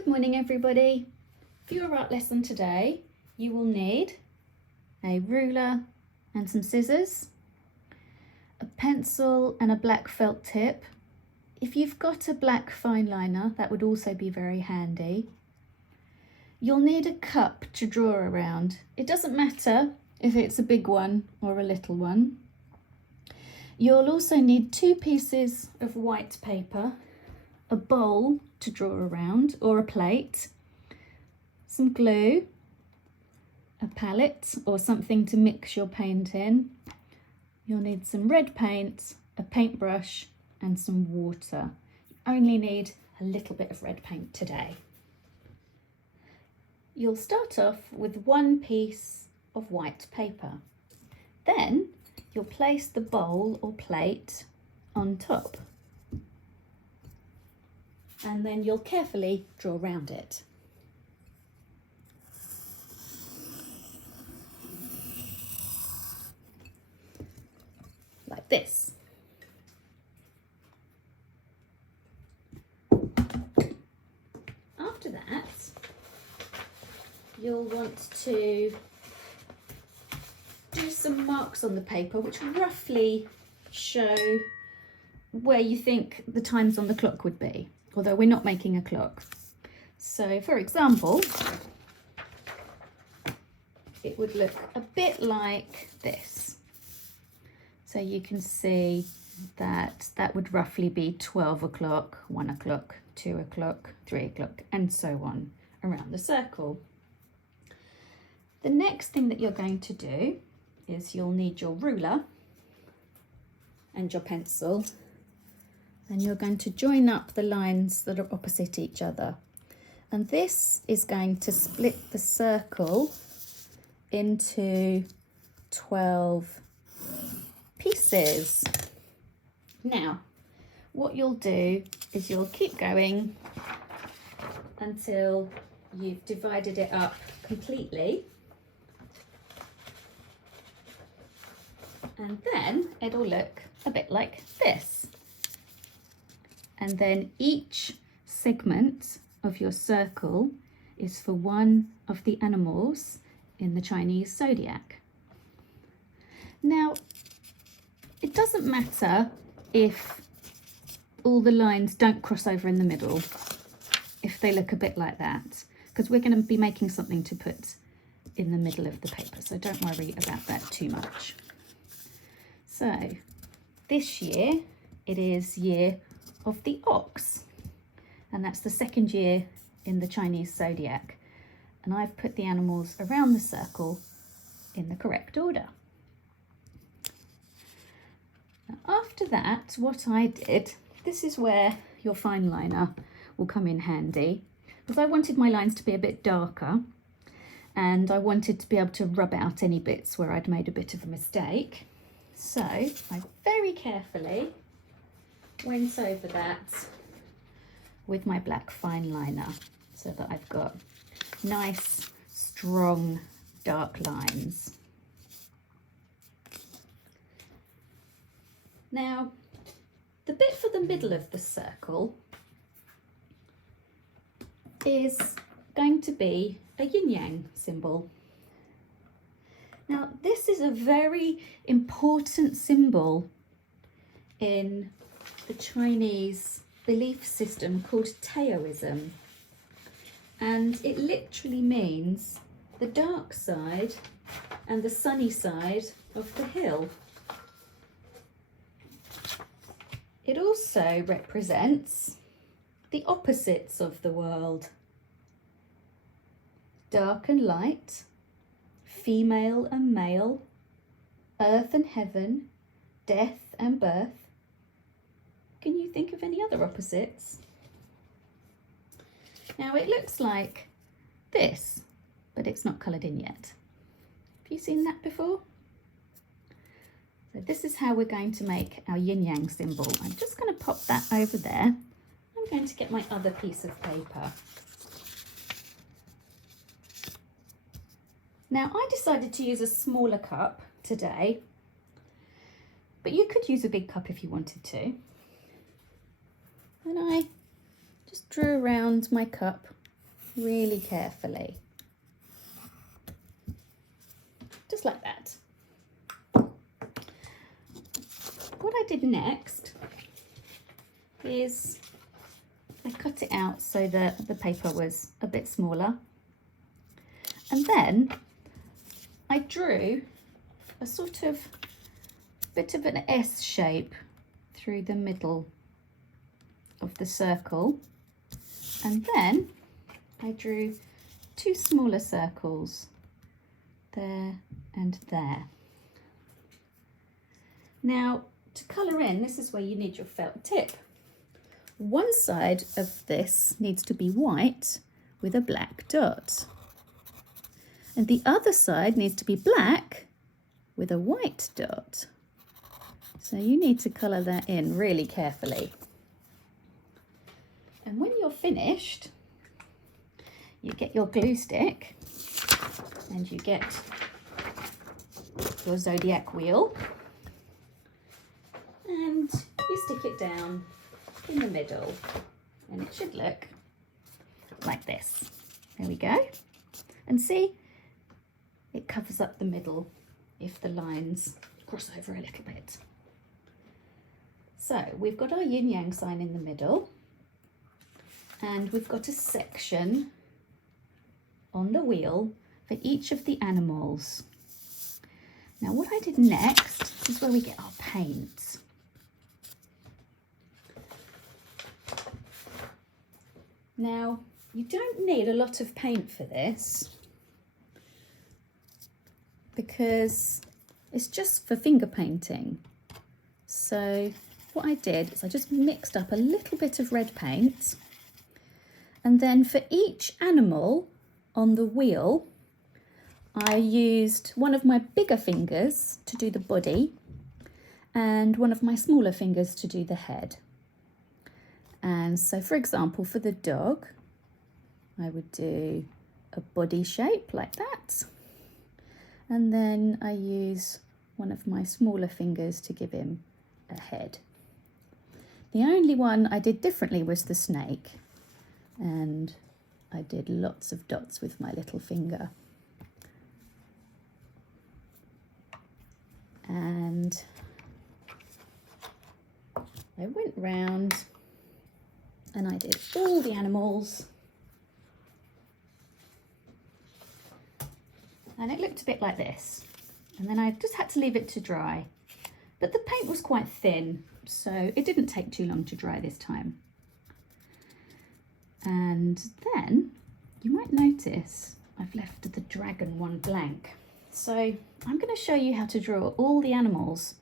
Good morning everybody. For your art lesson today you will need a ruler and some scissors, a pencil and a black felt tip. If you've got a black fine liner that would also be very handy. You'll need a cup to draw around. It doesn't matter if it's a big one or a little one. You'll also need 2 pieces of white paper, a bowl to draw around or a plate, some glue, a palette or something to mix your paint in. You'll need some red paint, a paintbrush and some water. You only need a little bit of red paint today. You'll start off with 1 piece of white paper. Then you'll place the bowl or plate on top. And then you'll carefully draw around it. Like this. After that, you'll want to do some marks on the paper which roughly show where you think the times on the clock would be, although we're not making a clock. So for example, it would look a bit like this. So you can see that that would roughly be 12 o'clock, 1 o'clock, 2 o'clock, 3 o'clock, and so on around the circle. The next thing that you're going to do is you'll need your ruler and your pencil, and you're going to join up the lines that are opposite each other. And this is going to split the circle into 12 pieces. Now, what you'll do is you'll keep going until you've divided it up completely. And then it'll look a bit like this. And then each segment of your circle is for one of the animals in the Chinese zodiac. Now, it doesn't matter if all the lines don't cross over in the middle, if they look a bit like that, because we're going to be making something to put in the middle of the paper, so don't worry about that too much. So this year it is year of the ox, and that's the 2nd year in the Chinese zodiac, and I've put the animals around the circle in the correct order. Now, after that, what I did, this is where your fine liner will come in handy, because I wanted my lines to be a bit darker and I wanted to be able to rub out any bits where I'd made a bit of a mistake. So I very carefully went over that with my black fine liner so that I've got nice, strong, dark lines. Now, the bit for the middle of the circle is going to be a yin-yang symbol. Now, this is a very important symbol in the Chinese belief system called Taoism, and it literally means the dark side and the sunny side of the hill. It also represents the opposites of the world: dark and light, female and male, earth and heaven, death and birth. Can you think of any other opposites? Now it looks like this, but it's not coloured in yet. Have you seen that before? So this is how we're going to make our yin-yang symbol. I'm just going to pop that over there. I'm going to get my other piece of paper. Now, I decided to use a smaller cup today, but you could use a big cup if you wanted to. And I just drew around my cup really carefully. Just like that. What I did next is I cut it out so that the paper was a bit smaller. And then I drew a sort of bit of an S shape through the middle of the circle. And then I drew two smaller circles there and there. Now, to colour in, this is where you need your felt tip. One side of this needs to be white with a black dot. And the other side needs to be black with a white dot. So you need to colour that in really carefully. And when you're finished, you get your glue stick and you get your Zodiac wheel and you stick it down in the middle and it should look like this. There we go. And see, it covers up the middle if the lines cross over a little bit. So we've got our yin yang sign in the middle and we've got a section on the wheel for each of the animals. Now what I did next is where we get our paints. Now you don't need a lot of paint for this because it's just for finger painting. So what I did is I just mixed up a little bit of red paint, and then for each animal on the wheel I used one of my bigger fingers to do the body and one of my smaller fingers to do the head. And so for example, for the dog I would do a body shape like that, and then I use one of my smaller fingers to give him a head. The only one I did differently was the snake, and I did lots of dots with my little finger. And I went round and I did all the animals, and it looked a bit like this. And then I just had to leave it to dry, but the paint was quite thin, so it didn't take too long to dry this time. And then you might notice I've left the dragon one blank. So I'm going to show you how to draw all the animals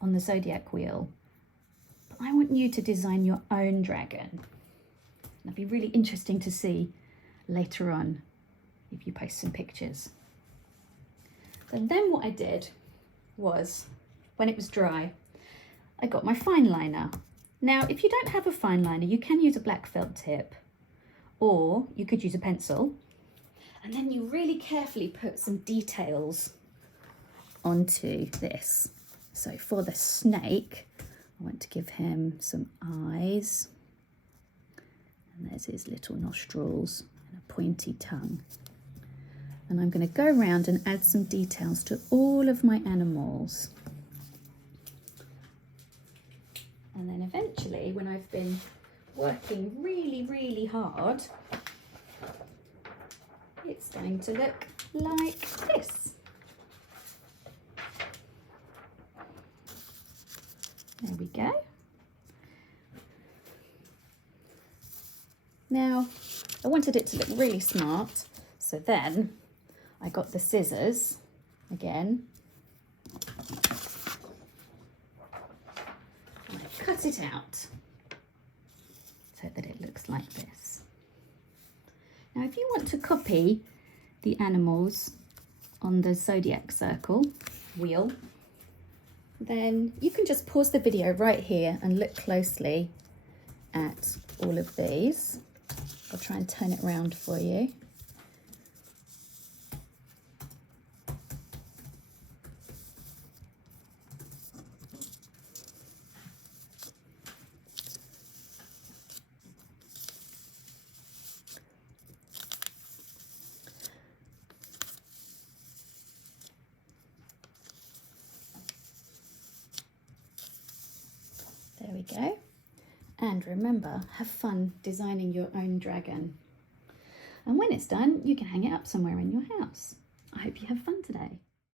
on the Zodiac wheel. But I want you to design your own dragon. It'll be really interesting to see later on if you post some pictures. And then what I did was, when it was dry, I got my fine liner. Now, if you don't have a fine liner, you can use a black felt tip, or you could use a pencil. And then you really carefully put some details onto this. So for the snake, I want to give him some eyes. And there's his little nostrils and a pointy tongue. And I'm going to go around and add some details to all of my animals. And then eventually, when I've been working really, really hard, it's going to look like this. There we go. Now, I wanted it to look really smart, so then I got the scissors again. And I cut it out so that it looks like this. Now, if you want to copy the animals on the Zodiac circle wheel, then you can just pause the video right here and look closely at all of these. I'll try and turn it around for you. There we go. And remember, have fun designing your own dragon. And when it's done, you can hang it up somewhere in your house. I hope you have fun today.